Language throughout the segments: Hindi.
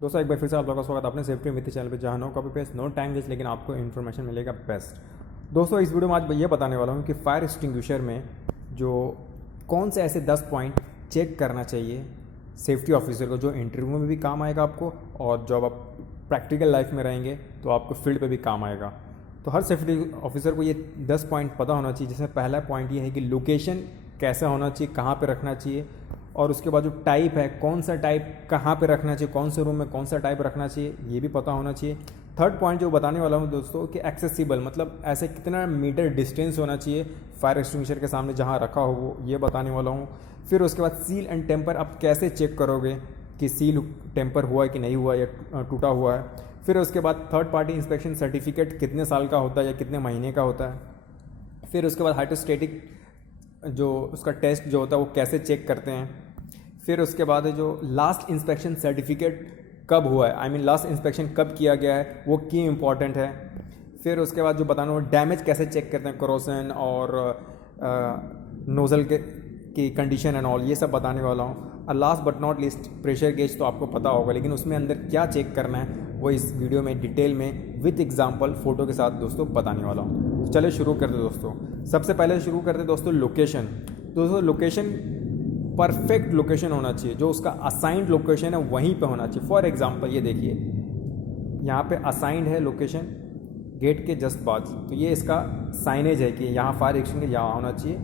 दोस्तों एक बार फिर से आप लोगों का स्वागत है अपने सेफ्टी मित्र चैनल पे, जहाँ no copy paste no time waste, लेकिन आपको इन्फॉर्मेशन मिलेगा बेस्ट। दोस्तों इस वीडियो में आज ये बताने वाला हूँ कि फायर एक्सटिंग्विशर में जो कौन से ऐसे 10 पॉइंट चेक करना चाहिए सेफ्टी ऑफिसर को, जो इंटरव्यू में भी काम आएगा आपको, और जब आप प्रैक्टिकल लाइफ में रहेंगे तो आपको फील्ड पे भी काम आएगा। तो हर सेफ्टी ऑफिसर को ये 10 पॉइंट पता होना चाहिए, जिसमें पहला पॉइंट ये है कि लोकेशन कैसा होना चाहिए, कहाँ पे रखना चाहिए, और उसके बाद जो टाइप है, कौन सा टाइप कहाँ पे रखना चाहिए, कौन से रूम में कौन सा टाइप रखना चाहिए, ये भी पता होना चाहिए। थर्ड पॉइंट जो बताने वाला हूँ दोस्तों कि एक्सेसिबल मतलब ऐसे कितना मीटर डिस्टेंस होना चाहिए फायर एक्सटिंग्विशर के सामने जहाँ रखा हो, वो ये बताने वाला हूँ। फिर उसके बाद सील एंड टेम्पर आप कैसे चेक करोगे कि सील टेम्पर हुआ है कि नहीं हुआ या टूटा हुआ है। फिर उसके बाद थर्ड पार्टी इंस्पेक्शन सर्टिफिकेट कितने साल का होता है या कितने महीने का होता है। फिर उसके बाद हाइड्रोस्टेटिक जो उसका टेस्ट जो होता है वो कैसे चेक करते हैं। फिर उसके बाद जो लास्ट इंस्पेक्शन सर्टिफिकेट कब हुआ है, आई मीन लास्ट इंस्पेक्शन कब किया गया है, वो क्यों इम्पॉर्टेंट है। फिर उसके बाद जो बताना वो डैमेज कैसे चेक करते हैं, करोसन और नोज़ल की कंडीशन एंड ऑल, ये सब बताने वाला हूँ। और last but not list pressure gauge तो आपको पता होगा, लेकिन उसमें अंदर क्या चेक करना है वो इस वीडियो में डिटेल में विद एग्जांपल फोटो के साथ दोस्तों बताने वाला हूँ। तो चलिए शुरू करते दोस्तों। सबसे पहले शुरू करते दोस्तों लोकेशन। दोस्तों लोकेशन परफेक्ट लोकेशन होना चाहिए, जो उसका असाइंड लोकेशन है वहीं पे होना चाहिए। फॉर एग्जांपल ये देखिए, यहाँ पे असाइंड है लोकेशन गेट के जस्ट बाद, तो ये इसका साइनेज है कि यहाँ फायर एक्सटिंग्विशर यहाँ होना चाहिए,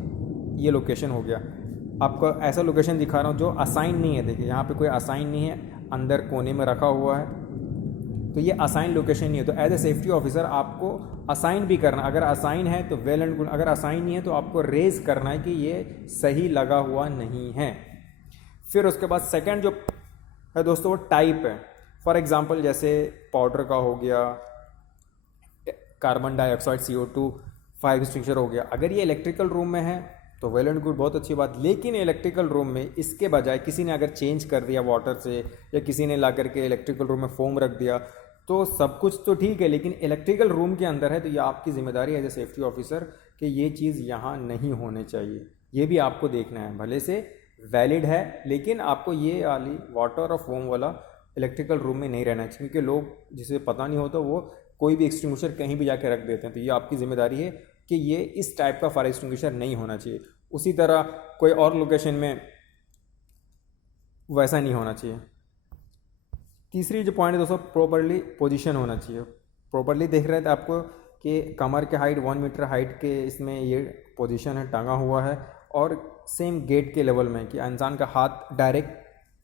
ये लोकेशन हो गया। आपको ऐसा लोकेशन दिखा रहा हूँ जो असाइन नहीं है। देखिए यहाँ पे कोई असाइन नहीं है, अंदर कोने में रखा हुआ है, तो ये असाइन लोकेशन नहीं है। तो एज ए सेफ्टी ऑफिसर आपको असाइन भी करना, अगर असाइन है तो वेल एंड गुड, अगर असाइन नहीं है तो आपको रेज करना है कि ये सही लगा हुआ नहीं है। फिर उसके बाद सेकंड जो है दोस्तों वो टाइप है। फॉर एग्जांपल जैसे पाउडर का हो गया, carbon dioxide CO2 fire extinguisher हो गया। अगर ये इलेक्ट्रिकल रूम में है तो वेल एंड गुड, बहुत अच्छी बात। लेकिन इलेक्ट्रिकल रूम में इसके बजाय किसी ने अगर चेंज कर दिया वाटर से, या किसी ने ला करके इलेक्ट्रिकल रूम में फोम रख दिया, तो सब कुछ तो ठीक है, लेकिन इलेक्ट्रिकल रूम के अंदर है तो ये आपकी जिम्मेदारी है एज ए सेफ्टी ऑफिसर कि ये चीज़ यहाँ नहीं होने चाहिए। ये भी आपको देखना है, भले से वैलिड है लेकिन आपको ये वाली वाटर और फोम वाला इलेक्ट्रिकल रूम में नहीं रहना चाहिए, क्योंकि लोग जिसे पता नहीं होता वो कोई भी एक्सटिंग्विशर कहीं भी जाके रख देते हैं। तो ये आपकी जिम्मेदारी है कि ये इस टाइप का फायर एक्सटिंग्विशर नहीं होना चाहिए। उसी तरह कोई और लोकेशन में वैसा नहीं होना चाहिए। तीसरी जो पॉइंट है दोस्तों, प्रॉपरली पोजीशन होना चाहिए। प्रॉपरली देख रहे थे आपको कि कमर के हाइट 1 मीटर हाइट के इसमें ये पोजीशन है, टंगा हुआ है, और सेम गेट के लेवल में कि इंसान का हाथ डायरेक्ट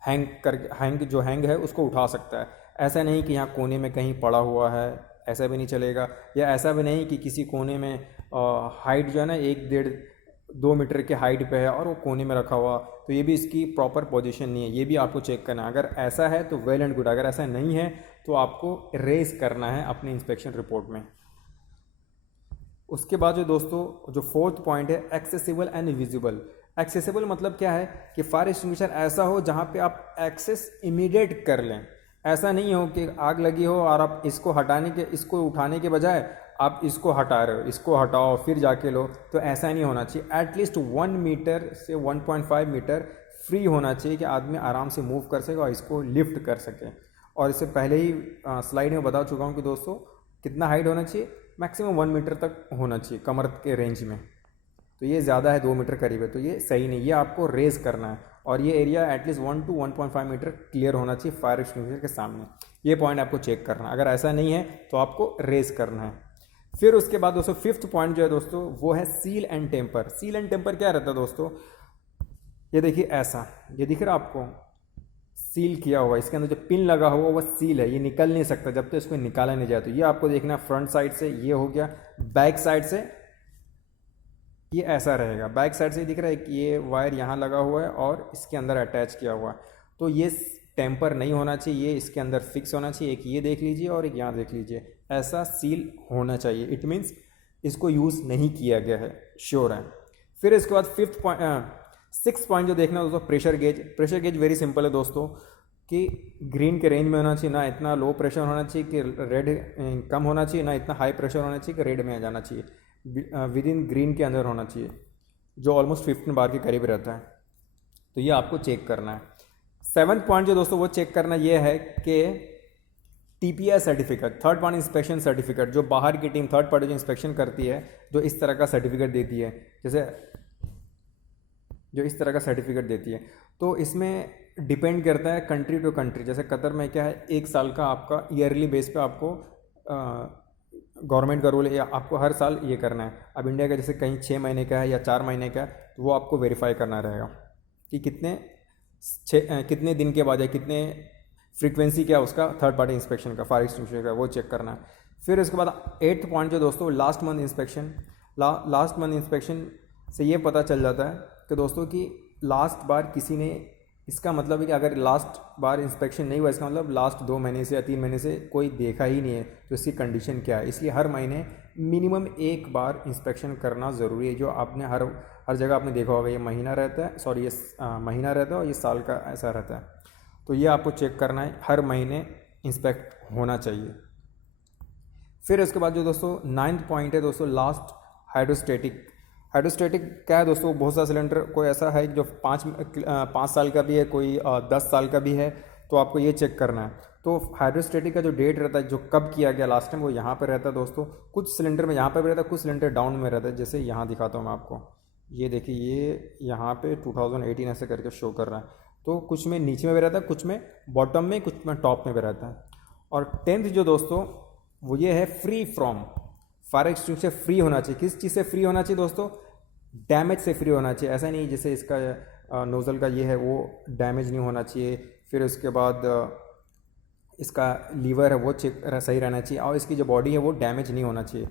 हैंग है उसको उठा सकता है। ऐसा नहीं कि यहाँ कोने में कहीं पड़ा हुआ है, ऐसा भी नहीं चलेगा। या ऐसा भी नहीं कि किसी कोने में हाइट जो है ना 1-1.5-2 मीटर के हाइट पे है और वो कोने में रखा हुआ, तो ये भी इसकी प्रॉपर पोजीशन नहीं है। ये भी आपको चेक करना है। अगर ऐसा है तो वेल एंड गुड, अगर ऐसा नहीं है तो आपको रेज करना है अपनी इंस्पेक्शन रिपोर्ट में। उसके बाद जो दोस्तों जो फोर्थ पॉइंट है, एक्सेसिबल एंड विजिबल। एक्सेसिबल मतलब क्या है कि फायर एक्सटिंग्विशर ऐसा हो जहाँ पे आप एक्सेस इमीडिएट कर लें। ऐसा नहीं हो कि आग लगी हो और आप इसको उठाने के बजाय आप इसको हटा रहे हो, इसको हटाओ फिर जाके लो, तो ऐसा नहीं होना चाहिए। एटलीस्ट 1 मीटर से 1.5 मीटर फ्री होना चाहिए कि आदमी आराम से मूव कर सके और इसको लिफ्ट कर सके। और इससे पहले ही स्लाइड में बता चुका हूँ कि दोस्तों कितना हाइट होना चाहिए, मैक्सिमम 1 मीटर तक होना चाहिए कमर के रेंज में। तो ये ज़्यादा है, 2 मीटर करीब है, तो ये सही नहीं, ये आपको रेज करना है। और ये area at least 1 to 1.5 metre clear होना चाहिए फायर एक्सटिंग्विशर के सामने। ये पॉइंट आपको चेक करना है। अगर ऐसा नहीं है तो आपको रेज करना है। फिर उसके बाद दोस्तों फिफ्थ पॉइंट जो है दोस्तों वो है seal and tamper. Seal and tamper क्या रहता है दोस्तों, ये देखिए ऐसा, ये दिख रहा है आपको, सील किया हुआ, इसके अंदर जो पिन लगा हुआ वो सील है, ये निकल नहीं सकता जब तक इसको निकाला नहीं जाए। तो ये आपको देखना है फ्रंट साइड से, ये हो गया। बैक साइड से ये ऐसा रहेगा, बैक साइड से दिख रहा है कि ये वायर यहाँ लगा हुआ है और इसके अंदर अटैच किया हुआ है। तो ये टेम्पर नहीं होना चाहिए, ये इसके अंदर फिक्स होना चाहिए। एक ये देख लीजिए और एक यहाँ देख लीजिए, ऐसा सील होना चाहिए। इट मीन्स इसको यूज़ नहीं किया गया है, श्योर है। फिर इसके बाद सिक्स पॉइंट जो देखना है दोस्तों, pressure gauge. Pressure gauge very simple है दोस्तों कि ग्रीन के रेंज में होना चाहिए, ना इतना लो प्रेशर होना चाहिए कि रेड कम होना चाहिए, ना इतना हाई प्रेशर होना चाहिए कि रेड में आ जाना चाहिए। विद इन ग्रीन के अंदर होना चाहिए, जो ऑलमोस्ट 15 बार के करीब रहता है। तो ये आपको चेक करना है। 7th पॉइंट जो दोस्तों वो चेक करना ये है कि TPI certificate, third party inspection certificate, जो बाहर की टीम थर्ड पार्टी जो इंस्पेक्शन करती है, जो इस तरह का सर्टिफिकेट देती है, जैसे जो इस तरह का सर्टिफिकेट देती है, तो इसमें डिपेंड करता है कंट्री टू कंट्री। जैसे कतर में क्या है, 1 साल का आपका ईयरली बेस पे आपको गवर्नमेंट का रूल है, या आपको हर साल ये करना है। अब इंडिया का जैसे कहीं 6 महीने का है या 4 महीने का है, तो वो आपको वेरीफाई करना रहेगा कि कितने दिन के बाद या कितने फ्रीक्वेंसी क्या उसका थर्ड पार्टी इंस्पेक्शन का, फायर एक्सटिंग्विशर का, वो चेक करना है। फिर उसके बाद 8th पॉइंट जो दोस्तों last month inspection, last month inspection से ये पता चल जाता है कि दोस्तों कि लास्ट बार किसी ने, इसका मतलब है कि अगर लास्ट बार इंस्पेक्शन नहीं हुआ, इसका मतलब लास्ट 2 महीने से या 3 महीने से कोई देखा ही नहीं है, तो इसकी कंडीशन क्या है। इसलिए हर महीने मिनिमम 1 बार इंस्पेक्शन करना ज़रूरी है। जो आपने हर जगह आपने देखा होगा, ये महीना रहता है, सॉरी ये महीना रहता है और ये साल का ऐसा रहता है, तो ये आपको चेक करना है, हर महीने इंस्पेक्ट होना चाहिए। फिर उसके बाद जो दोस्तों 9th पॉइंट है दोस्तों लास्ट, हाइड्रोस्टेटिक। हाइड्रोस्टेटिक क्या है दोस्तों, बहुत सारा सिलेंडर कोई ऐसा है जो 5 साल का भी है, कोई 10 साल का भी है, तो आपको ये चेक करना है। तो हाइड्रोस्टेटिक का जो डेट रहता है, जो कब किया गया लास्ट टाइम, वो यहाँ पर रहता है दोस्तों। कुछ सिलेंडर में यहाँ पर भी रहता है, कुछ सिलेंडर डाउन में रहता है। जैसे यहाँ दिखाता हूँ मैं आपको, ये देखिए, ये यहाँ पे 2018 ऐसे करके शो कर रहा है। तो कुछ में नीचे में भी रहता है, कुछ में बॉटम में, कुछ में टॉप में भी रहता है। और 10th जो दोस्तों वो ये है फ्री फ्रॉम, फायर एक्सटिंग्विशर से फ्री होना चाहिए। किस चीज़ से फ्री होना चाहिए दोस्तों, डैमेज से फ्री होना चाहिए। ऐसा नहीं जैसे इसका नोज़ल का ये है वो डैमेज नहीं होना चाहिए। फिर उसके बाद इसका लीवर है वो सही रहना चाहिए, और इसकी जो बॉडी है वो डैमेज नहीं होना चाहिए।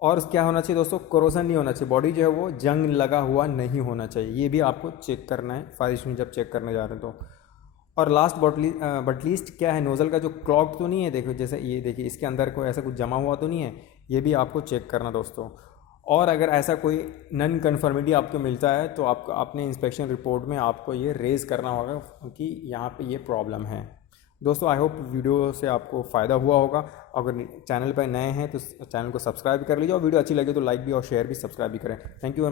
और क्या होना चाहिए दोस्तों, कोरोजन नहीं होना चाहिए, बॉडी जो है वो जंग लगा हुआ नहीं होना चाहिए। ये भी आपको चेक करना है फायर एक्सटिंग्विशर जब चेक करने जा रहे हैं तो। और लास्ट बट लीस्ट क्या है, नोज़ल का जो क्लॉग तो नहीं है, देखो जैसे ये देखिए, इसके अंदर कोई ऐसा कुछ जमा हुआ तो नहीं है, ये भी आपको चेक करना दोस्तों। और अगर ऐसा कोई नॉन कन्फर्मिटी आपको मिलता है, तो आपको अपने इंस्पेक्शन रिपोर्ट में आपको ये रेज़ करना होगा कि यहाँ पे ये प्रॉब्लम है। दोस्तों आई होप वीडियो से आपको फ़ायदा हुआ होगा। अगर चैनल पर नए हैं तो चैनल को सब्सक्राइब कर लीजिए, और वीडियो अच्छी लगे तो लाइक भी और शेयर भी सब्सक्राइब भी करें। Thank you.